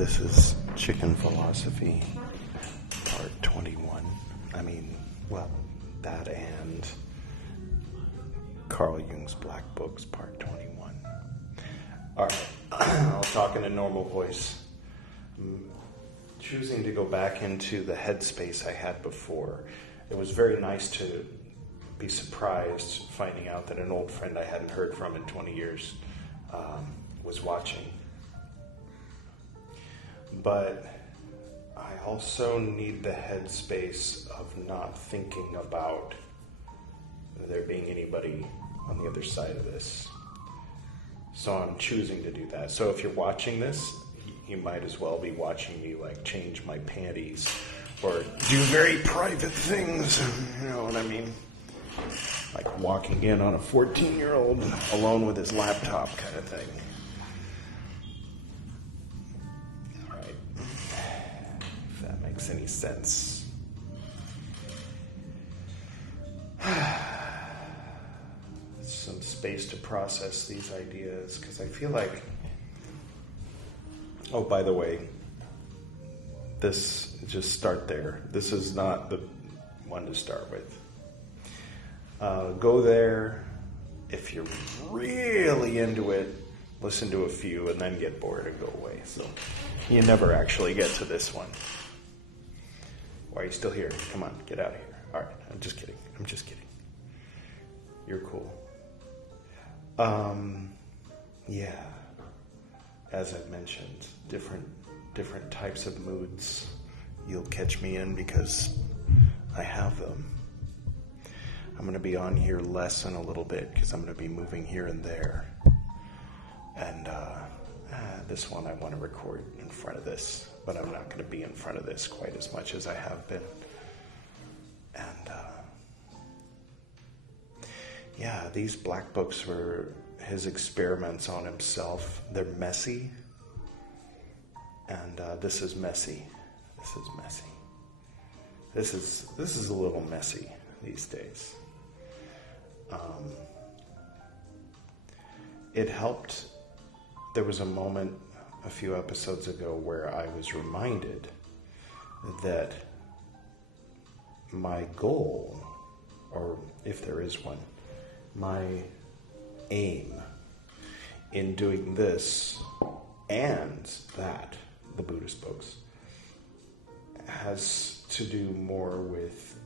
This is Chicken Philosophy, part 21. That and Carl Jung's Black Books, part 21. Alright, I'll talk in a normal voice. I'm choosing to go back into the headspace I had before. It was very nice to be surprised finding out that an old friend I hadn't heard from in 20 years was watching. But I also need the headspace of not thinking about there being anybody on the other side of this. So I'm choosing to do that. So if you're watching this, you might as well be watching me like change my panties or do very private things, you know what I mean? Like walking in on a 14-year-old alone with his laptop kind of thing. Alright. If that makes any sense. Some space to process these ideas, because I feel like... Oh, by the way, just start there. This is not the one to start with. Go there. If you're really into it, listen to a few and then get bored and go away. So you never actually get to this one. Why are you still here? Come on, get out of here. All right, I'm just kidding. You're cool. Yeah. As I've mentioned, different types of moods you'll catch me in because I have them. I'm going to be on here less in a little bit because I'm going to be moving here and there. And this one I want to record in front of this, but I'm not going to be in front of this quite as much as I have been. And these black books were his experiments on himself. They're messy. And this is messy. This is a little messy these days. It helped. There was a moment a few episodes ago where I was reminded that my goal, or if there is one, my aim in doing this and that, the Buddhist books, has to do more with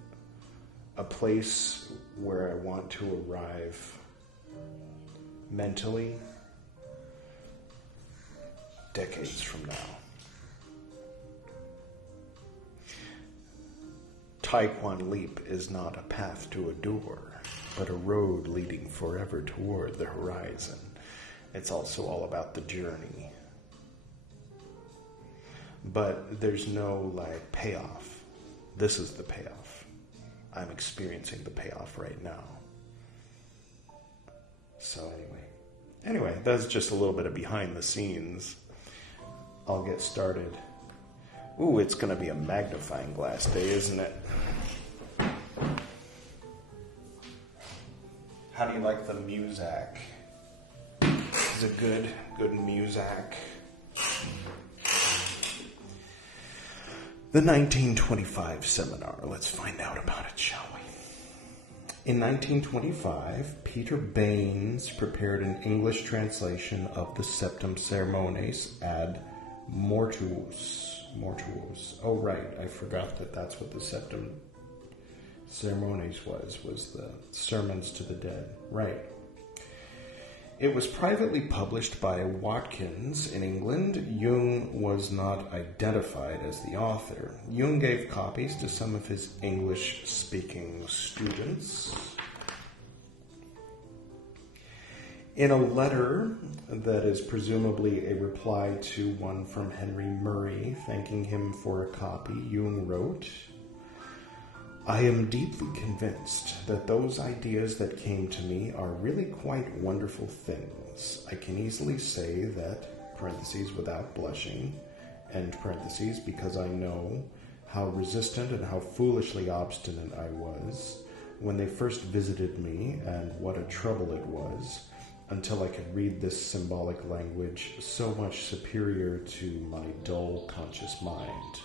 a place where I want to arrive mentally decades from now. Taekwon Leap is not a path to a door, but a road leading forever toward the horizon. It's also all about the journey. But there's no payoff. This is the payoff. I'm experiencing the payoff right now. So anyway, that's just a little bit of behind the scenes. I'll get started. Ooh, it's going to be a magnifying glass day, isn't it? How do you like the muzak? Is it good muzak? The 1925 seminar. Let's find out about it, shall we? In 1925, Peter Baines prepared an English translation of the Septem Sermones ad Mortuos. Oh, right. I forgot that's what the Septem Sermones was the sermons to the dead. Right. It was privately published by Watkins in England. Jung was not identified as the author. Jung gave copies to some of his English-speaking students. In a letter that is presumably a reply to one from Henry Murray thanking him for a copy, Jung wrote, "I am deeply convinced that those ideas that came to me are really quite wonderful things. I can easily say that, parentheses, without blushing, end parentheses, because I know how resistant and how foolishly obstinate I was when they first visited me and what a trouble it was, until I could read this symbolic language so much superior to my dull conscious mind.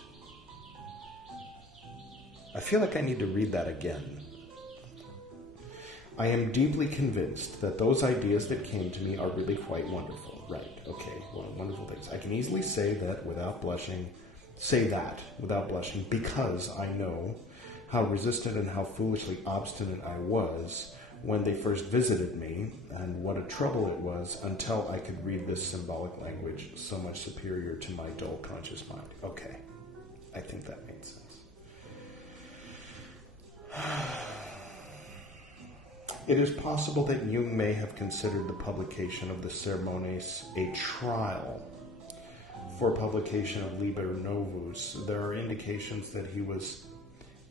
I feel like I need to read that again. I am deeply convinced that those ideas that came to me are really quite wonderful. Right, okay, well, wonderful things. I can easily say that without blushing, because I know how resistant and how foolishly obstinate I was when they first visited me, and what a trouble it was until I could read this symbolic language so much superior to my dull conscious mind. Okay, I think that made sense. It is possible that Jung may have considered the publication of the Sermones a trial for publication of Liber Novus. There are indications that he was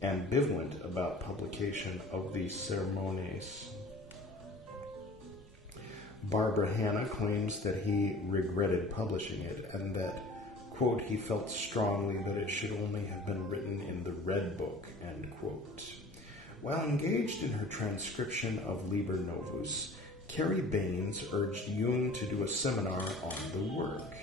ambivalent about publication of the Sermones. Barbara Hanna claims that he regretted publishing it and that, quote, he felt strongly that it should only have been written in the Red Book, end quote. While engaged in her transcription of Liber Novus, Carrie Baines urged Jung to do a seminar on the work.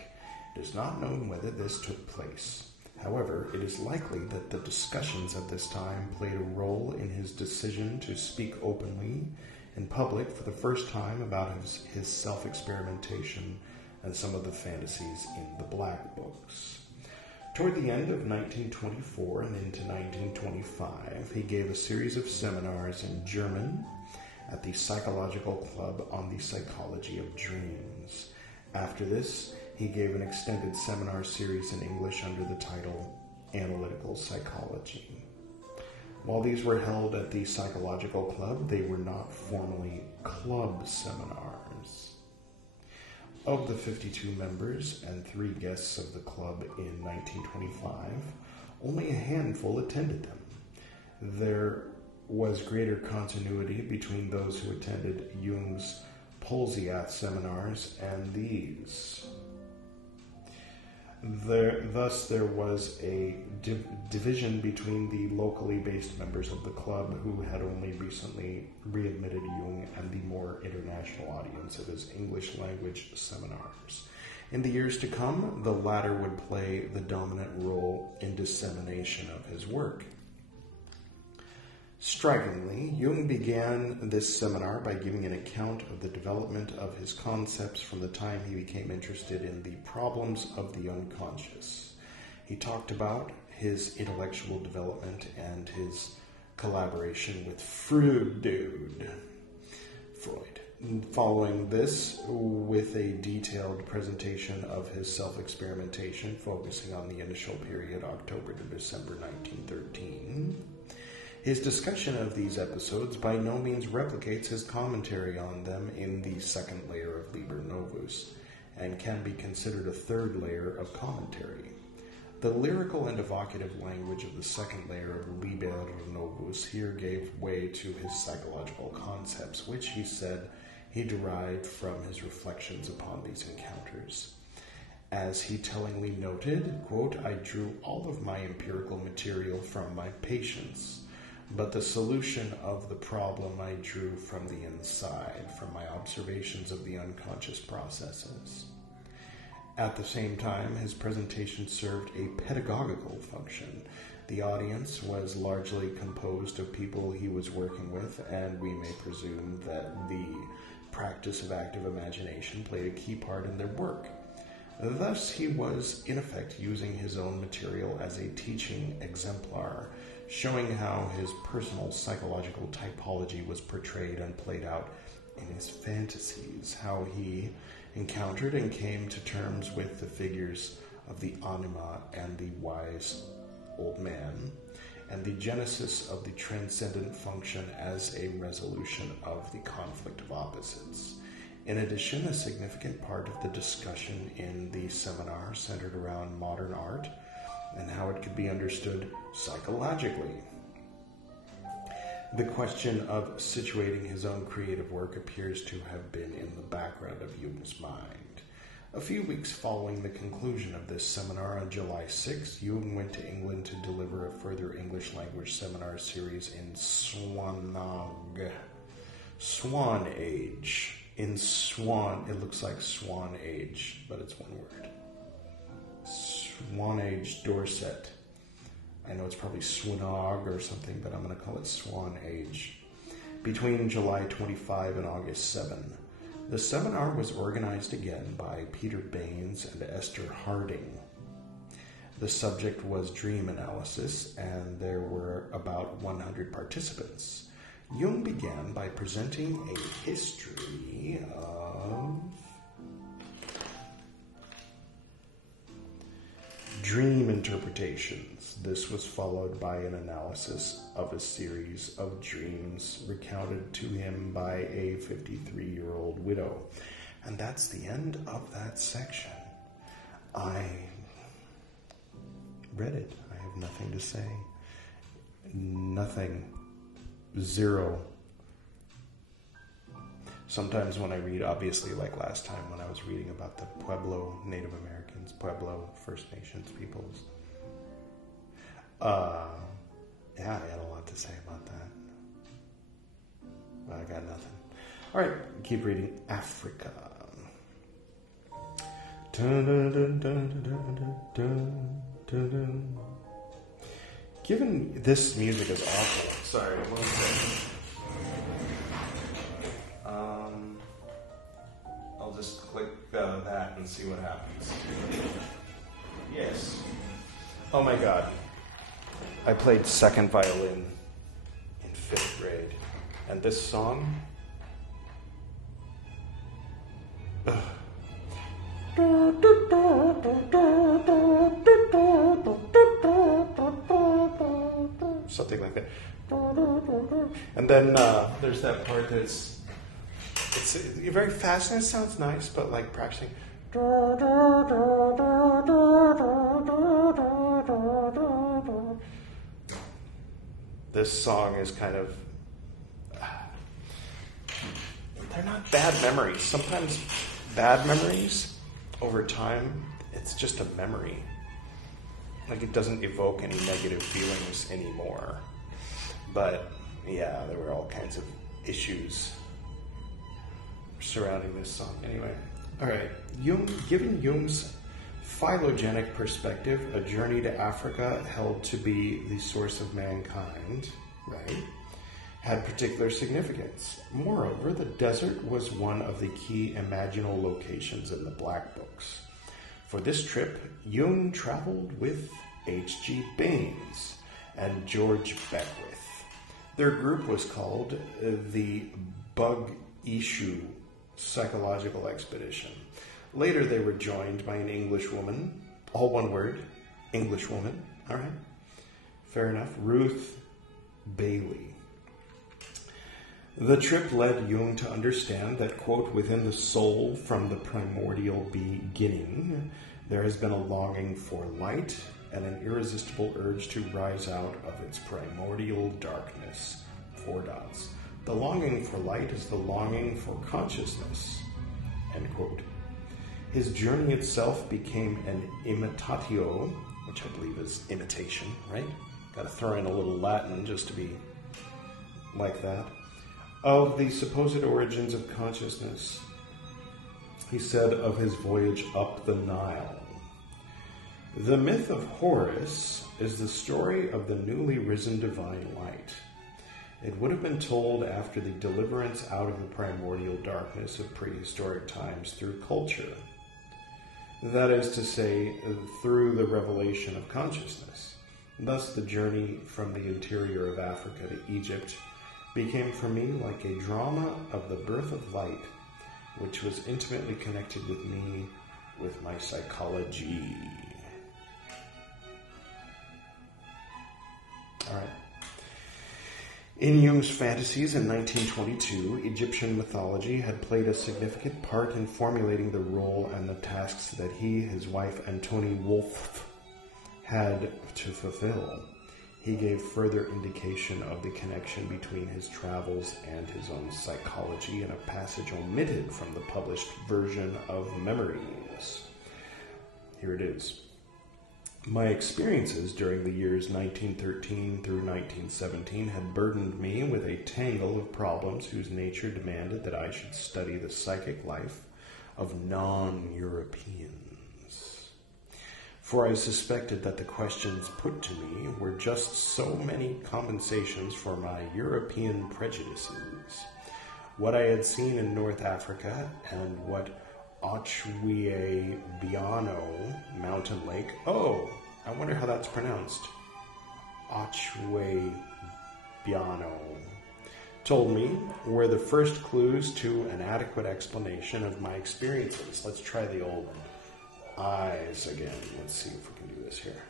It is not known whether this took place. However, it is likely that the discussions at this time played a role in his decision to speak openly in public for the first time about his self-experimentation and some of the fantasies in the Black Books. Toward the end of 1924 and into 1925, he gave a series of seminars in German at the Psychological Club on the Psychology of Dreams. After this, he gave an extended seminar series in English under the title Analytical Psychology. While these were held at the Psychological Club, they were not formally club seminars. Of the 52 members and 3 guests of the club in 1925, only a handful attended them. There was greater continuity between those who attended Jung's Polziath seminars and these. Thus, there was a division between the locally based members of the club who had only recently readmitted Jung and the more international audience of his English language seminars. In the years to come, the latter would play the dominant role in dissemination of his work. Strikingly, Jung began this seminar by giving an account of the development of his concepts from the time he became interested in the problems of the unconscious. He talked about his intellectual development and his collaboration with Freud. Following this, with a detailed presentation of his self-experimentation focusing on the initial period, October to December 1913. His discussion of these episodes by no means replicates his commentary on them in the second layer of Liber Novus, and can be considered a third layer of commentary. The lyrical and evocative language of the second layer of Liber Novus here gave way to his psychological concepts, which he said he derived from his reflections upon these encounters. As he tellingly noted, quote, I drew all of my empirical material from my patients, but the solution of the problem I drew from the inside, from my observations of the unconscious processes. At the same time, his presentation served a pedagogical function. The audience was largely composed of people he was working with, and we may presume that the practice of active imagination played a key part in their work. Thus, he was, in effect, using his own material as a teaching exemplar, showing how his personal psychological typology was portrayed and played out in his fantasies, how he encountered and came to terms with the figures of the anima and the wise old man, and the genesis of the transcendent function as a resolution of the conflict of opposites. In addition, a significant part of the discussion in the seminar centered around modern art and how it could be understood psychologically. The question of situating his own creative work appears to have been in the background of Jung's mind. A few weeks following the conclusion of this seminar on July 6th, Jung went to England to deliver a further English language seminar series in Swan Age. in Swan, it looks like Swan Age, but it's one word. Swan Age, Dorset. I know it's probably Swanog or something, but I'm going to call it Swan Age. Between July 25 and August 7. The seminar was organized again by Peter Baines and Esther Harding. The subject was dream analysis, and there were about 100 participants. Jung began by presenting a history of dream interpretations. This was followed by an analysis of a series of dreams recounted to him by a 53-year-old widow. And that's the end of that section. I read it. I have nothing to say. Nothing. Zero. Sometimes when I read, obviously like last time when I was reading about the Pueblo Native Americans, Pueblo First Nations peoples, I had a lot to say about that. But I got nothing. All right, keep reading. Africa. Given this music is awful. Sorry, one second. I'll just click that and see what happens. Yes. Oh my God. I played second violin in 5th grade. And this song... something like that. And then there's that part that's it's very fast and it sounds nice, but like practicing. This song is kind of they're not bad memories. Sometimes bad memories over time, it's just a memory. Like it doesn't evoke any negative feelings anymore. But yeah, there were all kinds of issues surrounding this song. Anyway, all right. Given Jung's phylogenetic perspective, a journey to Africa held to be the source of mankind, right, had particular significance. Moreover, the desert was one of the key imaginal locations in the Black Books. For this trip, Jung traveled with H.G. Baines and George Beckwith. Their group was called the Bug Issue Psychological Expedition. Later, they were joined by an Englishwoman, all one word, Englishwoman, all right, fair enough, Ruth Bailey. The trip led Jung to understand that, quote, within the soul from the primordial beginning, there has been a longing for light and an irresistible urge to rise out of its primordial darkness. 4 dots. The longing for light is the longing for consciousness, end quote. His journey itself became an imitatio, which I believe is imitation, right? Got to throw in a little Latin just to be like that, of the supposed origins of consciousness. He said of his voyage up the Nile. The myth of Horus is the story of the newly risen divine light. It would have been told after the deliverance out of the primordial darkness of prehistoric times through culture. That is to say, through the revelation of consciousness. Thus, the journey from the interior of Africa to Egypt became for me like a drama of the birth of light, which was intimately connected with me, with my psychology. All right. In Jung's fantasies in 1922, Egyptian mythology had played a significant part in formulating the role and the tasks that he, his wife, Antoni Wolff, had to fulfill. He gave further indication of the connection between his travels and his own psychology in a passage omitted from the published version of Memories. Here it is. My experiences during the years 1913 through 1917 had burdened me with a tangle of problems whose nature demanded that I should study the psychic life of non-Europeans. For I suspected that the questions put to me were just so many compensations for my European prejudices. What I had seen in North Africa and what Ochwebiano mountain lake. Oh, I wonder how that's pronounced. Ochwebiano. Told me were the first clues to an adequate explanation of my experiences. Let's try the old eyes again. Let's see if we can do this here.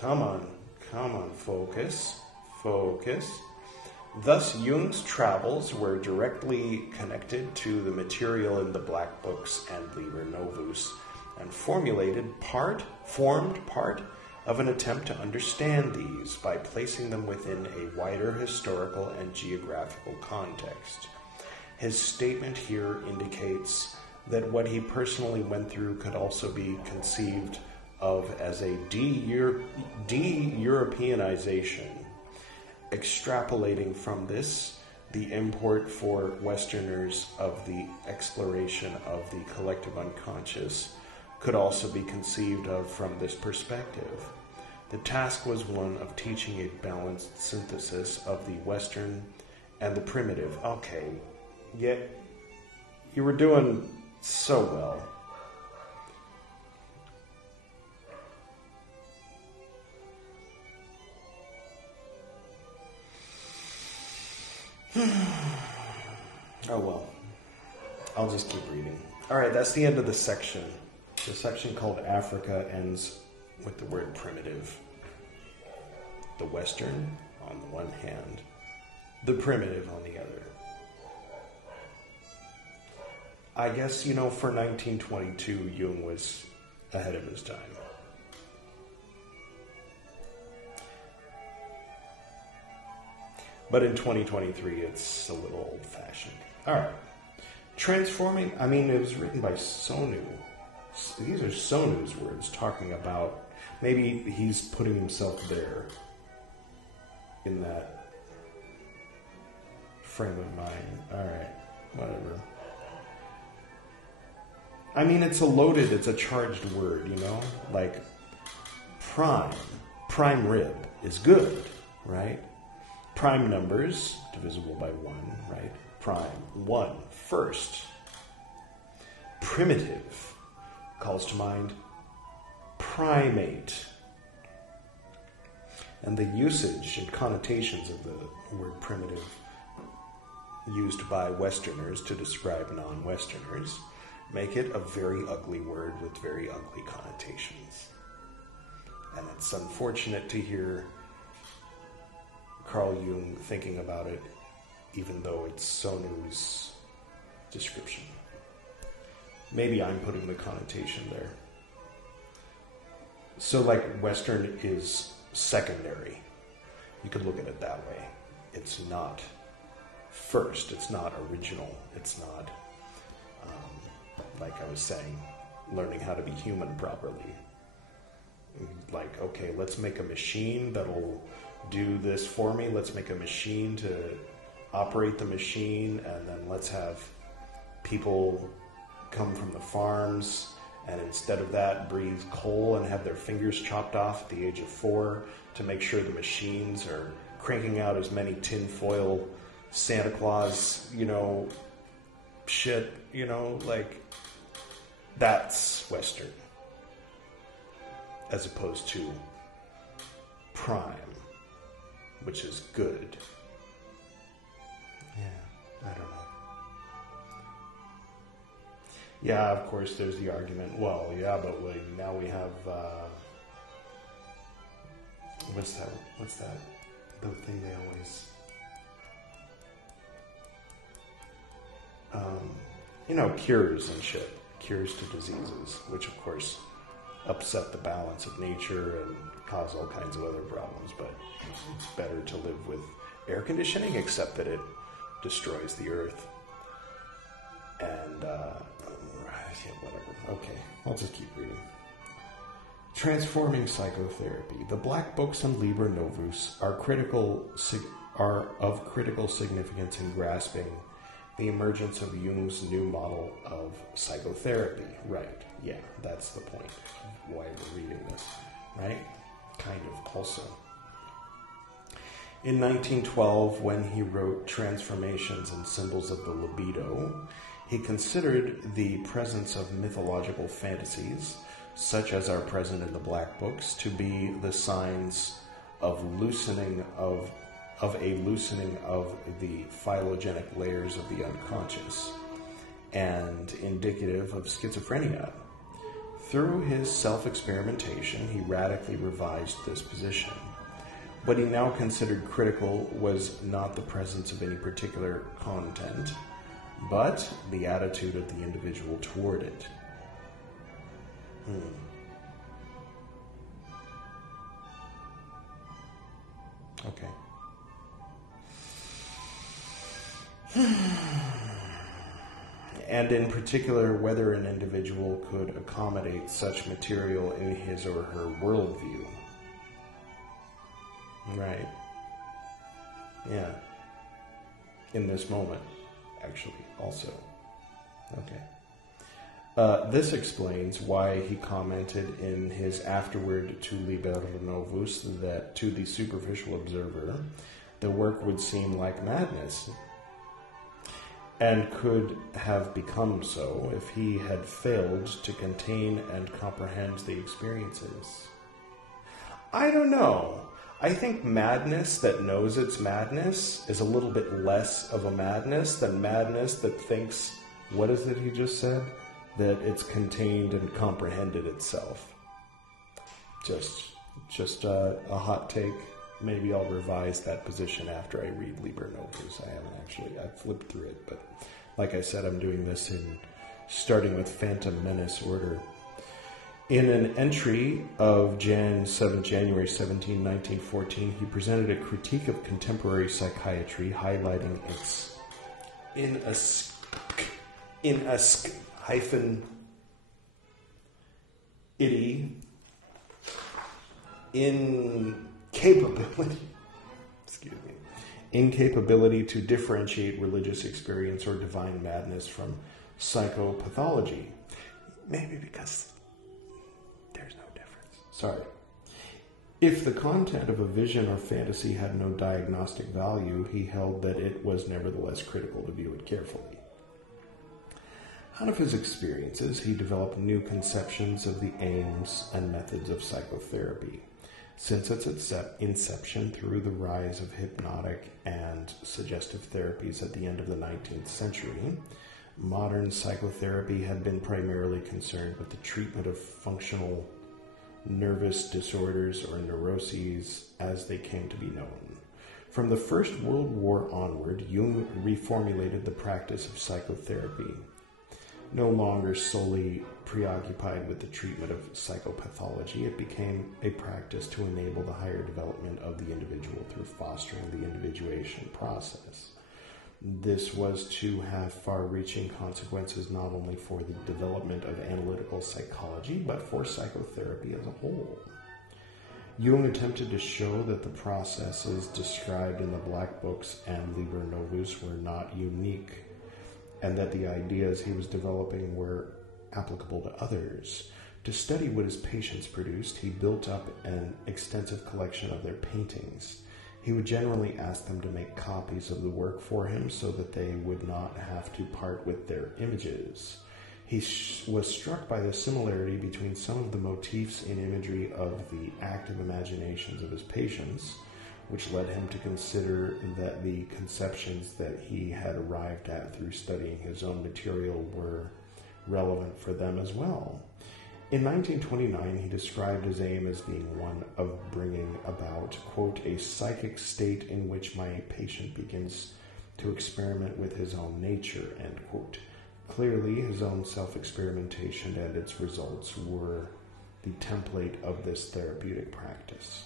Come on, focus. Thus, Jung's travels were directly connected to the material in the Black Books and Liber Novus, and formed part of an attempt to understand these by placing them within a wider historical and geographical context. His statement here indicates that what he personally went through could also be conceived of as a de-Europeanization. Extrapolating from this, the import for Westerners of the exploration of the collective unconscious could also be conceived of from this perspective. The task was one of teaching a balanced synthesis of the Western and the primitive. Okay, yet you were doing so well. Oh well, I'll just keep reading. Alright, that's the end of the section. The section called Africa ends with the word primitive. The Western on the one hand, the primitive on the other. I guess, for 1922, Jung was ahead of his time. But in 2023, it's a little old-fashioned. All right. Transforming, it was written by Sonu. These are Sonu's words talking about, maybe he's putting himself there in that frame of mind. All right, whatever. It's a charged word, like prime rib is good, right? Prime numbers, divisible by 1, right? Prime, 1, first. Primitive calls to mind primate. And the usage and connotations of the word primitive used by Westerners to describe non-Westerners make it a very ugly word with very ugly connotations. And it's unfortunate to hear Carl Jung thinking about it, even though it's Sonu's description. Maybe I'm putting the connotation there. So, Western is secondary. You could look at it that way. It's not first. It's not original. It's not, like I was saying, learning how to be human properly. Okay, let's make a machine that'll do this for me. Let's make a machine to operate the machine, and then let's have people come from the farms, and instead of that, breathe coal and have their fingers chopped off at the age of 4 to make sure the machines are cranking out as many tinfoil Santa Claus, shit, that's Western, as opposed to prime, which is good. Yeah, I don't know. Yeah, of course, there's the argument, well, yeah, but now we have, what's that? The thing they always, cures and shit. Cures to diseases, which, of course, upset the balance of nature and cause all kinds of other problems, but it's better to live with air conditioning, except that it destroys the earth. And, whatever. Okay, I'll just keep reading. Transforming psychotherapy. The Black Books and Liber Novus are of critical significance in grasping the emergence of Jung's new model of psychotherapy. Right, yeah, that's the point of why we're reading this, right? Kind of, also. In 1912, when he wrote Transformations and Symbols of the Libido, he considered the presence of mythological fantasies, such as are present in the Black Books, to be the signs of a loosening of the phylogenetic layers of the unconscious, and indicative of schizophrenia. Through his self-experimentation, he radically revised this position. What he now considered critical was not the presence of any particular content, but the attitude of the individual toward it. Okay. And in particular, whether an individual could accommodate such material in his or her worldview. Right. Yeah. In this moment, actually, also. Okay. This explains why he commented in his afterword to Liber Novus that to the superficial observer, the work would seem like madness, and could have become so if he had failed to contain and comprehend the experiences. I don't know. I think madness that knows it's madness is a little bit less of a madness than madness that thinks, what is it he just said? That it's contained and comprehended itself. Just a hot take. Maybe I'll revise that position after I read Liber Novus. I've flipped through it, but like I said, I'm doing this in starting with Phantom Menace order. In an entry of January 17, 1914, he presented a critique of contemporary psychiatry, highlighting its incapability to differentiate religious experience or divine madness from psychopathology. Maybe because there's no difference. Sorry. If the content of a vision or fantasy had no diagnostic value, he held that it was nevertheless critical to view it carefully. Out of his experiences, he developed new conceptions of the aims and methods of psychotherapy. Since its inception through the rise of hypnotic and suggestive therapies at the end of the 19th century, modern psychotherapy had been primarily concerned with the treatment of functional nervous disorders or neuroses as they came to be known. From the First World War onward, Jung reformulated the practice of psychotherapy. No longer solely preoccupied with the treatment of psychopathology, it became a practice to enable the higher development of the individual through fostering the individuation process. This was to have far-reaching consequences not only for the development of analytical psychology, but for psychotherapy as a whole. Jung attempted to show that the processes described in the Black Books and Liber Novus were not unique, and that the ideas he was developing were applicable to others. To study what his patients produced, he built up an extensive collection of their paintings. He would generally ask them to make copies of the work for him so that they would not have to part with their images. He was struck by the similarity between some of the motifs in imagery of the active imaginations of his patients, which led him to consider that the conceptions that he had arrived at through studying his own material were relevant for them as well. In 1929, he described his aim as being one of bringing about, quote, a psychic state in which my patient begins to experiment with his own nature, end quote. Clearly, his own self-experimentation and its results were the template of this therapeutic practice.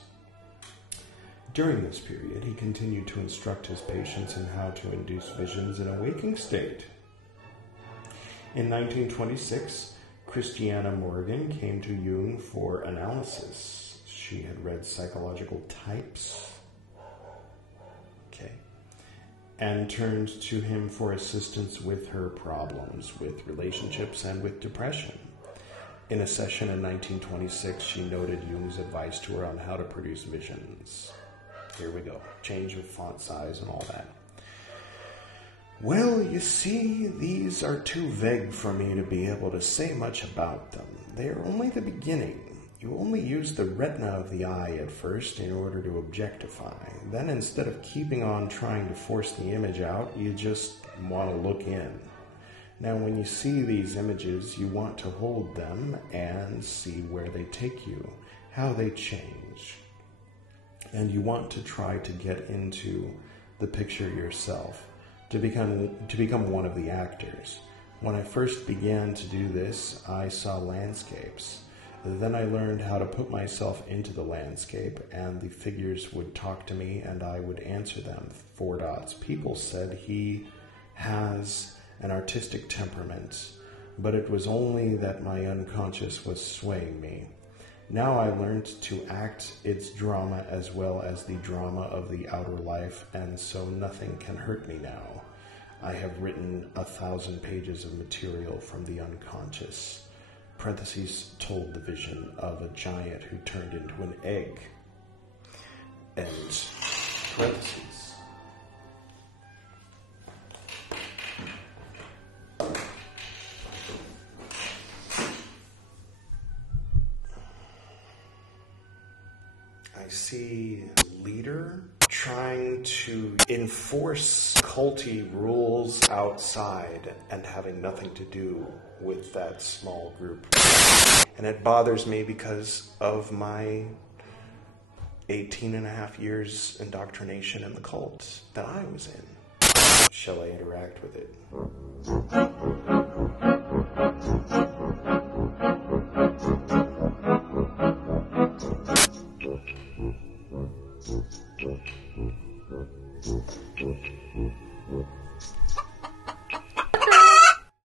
During this period, he continued to instruct his patients in how to induce visions in a waking state. In 1926, Christiana Morgan came to Jung for analysis. She had read psychological types, and turned to him for assistance with her problems with relationships and with depression. In a session in 1926, she noted Jung's advice to her on how to produce visions. Here we go. Change of font size and all that. Well, you see, these are too vague for me to be able to say much about them. They are only the beginning. You only use the retina of the eye at first in order to objectify. Then instead of keeping on trying to force the image out, you just want to look in. Now when you see these images, you want to hold them and see where they take you, how they change. And you want to try to get into the picture yourself, to become one of the actors. When I first began to do this, I saw landscapes. Then I learned how to put myself into the landscape, and the figures would talk to me, and I would answer them. 4 dots. People said he has an artistic temperament, but it was only that my unconscious was swaying me. Now I learned to act its drama as well as the drama of the outer life, and so nothing can hurt me now. I have written 1,000 pages of material from the unconscious. Parentheses told the vision of a giant who turned into an egg. End parentheses. I see leader trying to enforce culty rules outside and having nothing to do with that small group. And it bothers me because of my 18.5 years indoctrination in the cult that I was in. Shall I interact with it?